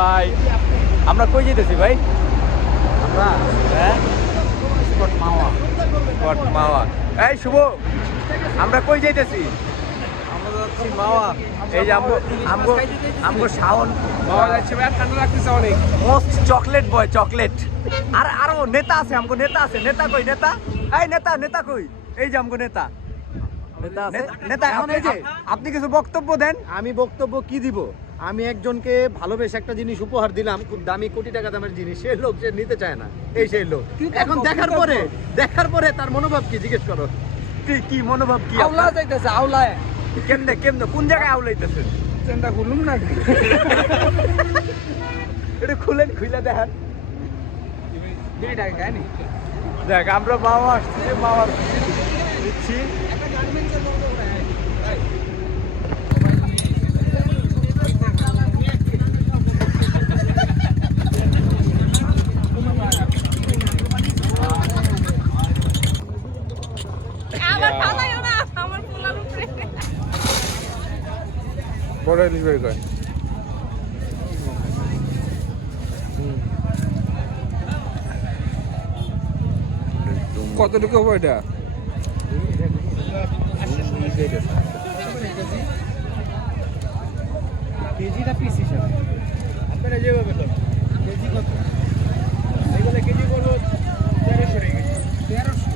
ভাই আমরা কই যেতেছি ভাই? আমরা হ্যাঁ স্পট মাওয়া। স্পট মাওয়া। এই শুভ, আমরা কই যাইতেছি? আমরা যাচ্ছি মাওয়া। এই যে আমগো শাওন মাওয়া যাচ্ছি ভাই, ঠান্ডা লাগতেছে অনেক। Most chocolate boy, chocolate. আর আরো নেতা আছে, আমগো নেতা আছে। নেতা কই? নেতা এই নেতা কই? এই যে আমগো নেতা নেতা এখন এই যে আপনি কিছু বক্তব্য দেন। আমি বক্তব্য কি দিব? আমি একজনকে ভালোবেসে একটা জিনিস উপহার দিলাম, খুব দামি, কোটি টাকা দামের জিনিস, সেই লোক যে নিতে চায় না, এই সেই লোক। এখন দেখার পরে তার মনোভাব কি জিজ্ঞেস করো। কি মনোভাব কি? আউলা যাইতেছে, আউলায়। কেমনে কোন জায়গায় আউলাইতেছেন? চিন্তা করলুম না। এটা খুলে দেখেন। 2 টাকা খায়নি। দেখ আমরা মামা আসছি, মামা দিচ্ছি। বড় ইলিশ বের করে। কতটুকু হবে এটা? কেজিটা পিস হিসাবে আপনারা যেভাবে তো কেজি কত? এগুলো কেজি করবো 1300 টাকা। 1300।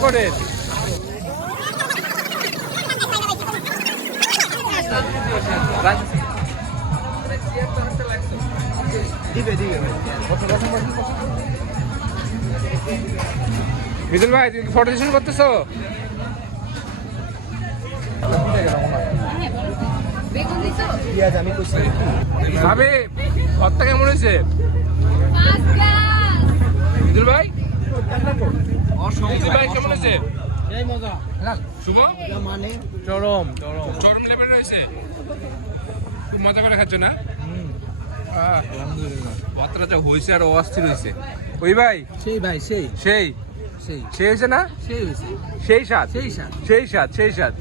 করে দিবে মিদুল ভাই, তুমি ফটো সেশন করতেছো? পেঁয়াজ আমি কইছি ভাবি, ভর্তা কেমন হয়েছে? মিদুল ভাই, মিদুল ভাই কেমন হয়েছে? এই মজা শুভ, মানে চরম চরম লেভেল রয়েছে। খুব মজা করে খাচ্ছ না? ভর্তাটা যা হয়েছে আর অস্থির হয়েছে। ওই ভাই, সেই ভাই সেই সেই সেই সেই হয়েছে না? সেই হয়েছে সেই স্বাদ, সেই স্বাদ। সেই স্বাদ, সেই স্বাদ।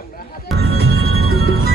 আমরা